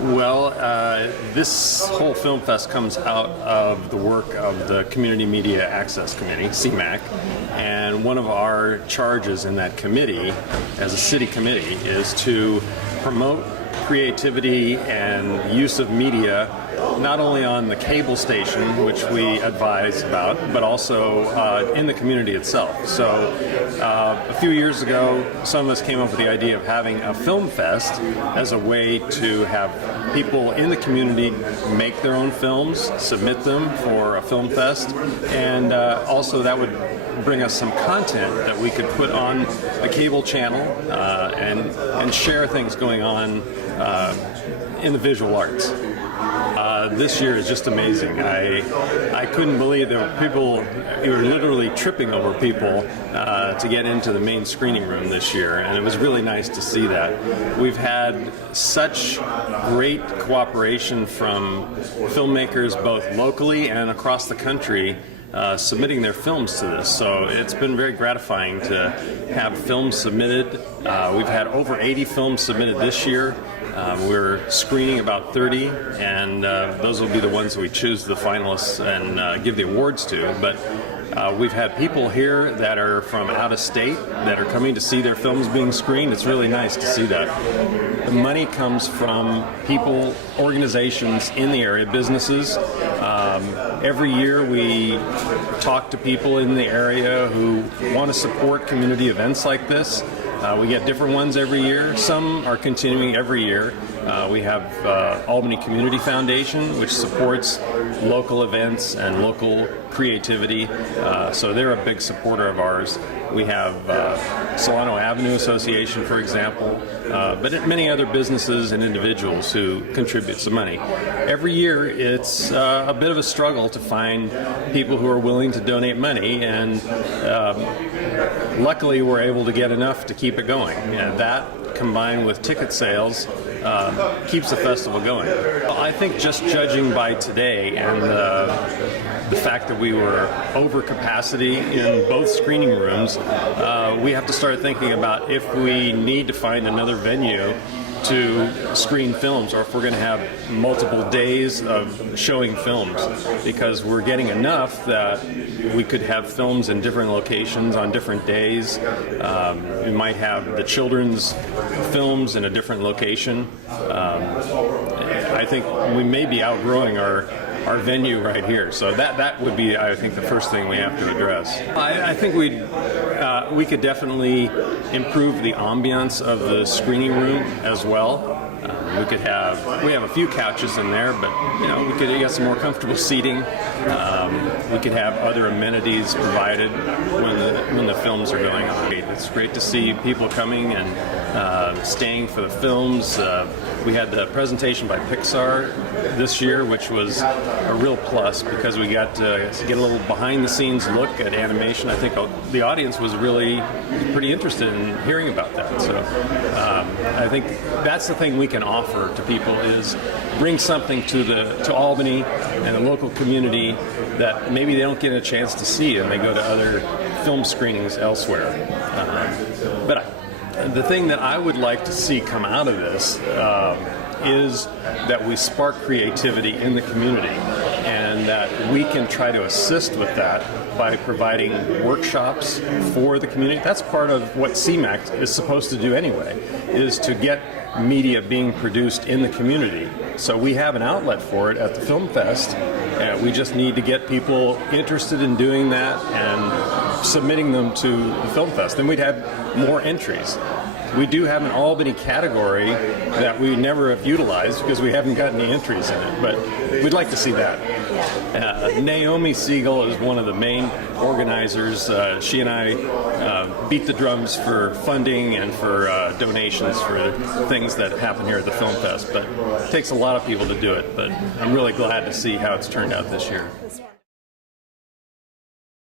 Well, this whole film fest comes out of the work of the Community Media Access Committee, CMAC, and one of our charges in that committee, as a city committee, is to promote creativity and use of media, not only on the cable station, which we advise about, but also in the community itself. So a few years ago, some of us came up with the idea of having a film fest as a way to have people in the community make their own films, submit them for a film fest, and also that would bring us some content that we could put on the cable channel and share things going on in the visual arts. This year is just amazing. I couldn't believe there were people, you were literally tripping over people to get into the main screening room this year, and it was really nice to see that. We've had such great cooperation from filmmakers both locally and across the country submitting their films to this, so it's been very gratifying to have films submitted. We've had over 80 films submitted this year. We're screening about 30, and those will be the ones that we choose the finalists and give the awards to. But we've had people here that are from out of state that are coming to see their films being screened. It's really nice to see that. The money comes from people, organizations in the area, businesses. Every year we talk to people in the area who want to support community events like this. We get different ones every year. Some are continuing every year. We have Albany Community Foundation, which supports local events and local creativity, so they're a big supporter of ours. We have Solano Avenue Association, for example, but many other businesses and individuals who contribute some money. Every year it's a bit of a struggle to find people who are willing to donate money, and luckily we're able to get enough to keep it going. And that, combined with ticket sales, keeps the festival going. I think just judging by today and the fact that we were over capacity in both screening rooms, we have to start thinking about if we need to find another venue to screen films, or if we're going to have multiple days of showing films, because we're getting enough that we could have films in different locations on different days. We might have the children's films in a different location. I think we may be outgrowing our venue right here, so that would be, I think, the first thing we have to address. I think we could definitely improve the ambiance of the screening room as well. We have a few couches in there, but we could get some more comfortable seating. We could have other amenities provided when the films are going on. It's great to see people coming and staying for the films. We had the presentation by Pixar this year, which was a real plus because we got to get a little behind-the-scenes look at animation. I think the audience was really pretty interested in hearing about that. So I think that's the thing we can offer to people, is bring something to Albany and the local community that maybe they don't get a chance to see, and they go to other film screenings elsewhere. But the thing that I would like to see come out of this is that we spark creativity in the community, and that we can try to assist with that by providing workshops for the community. That's part of what CMAC is supposed to do anyway, is to get media being produced in the community. So we have an outlet for it at the Film Fest, and we just need to get people interested in doing that and submitting them to the Film Fest. Then we'd have more entries. We do have an Albany category that we never have utilized because we haven't got any entries in it, but we'd like to see that. Naomi Siegel is one of the main organizers. She and I beat the drums for funding and for donations for things that happen here at the Film Fest, but it takes a lot of people to do it, but I'm really glad to see how it's turned out this year.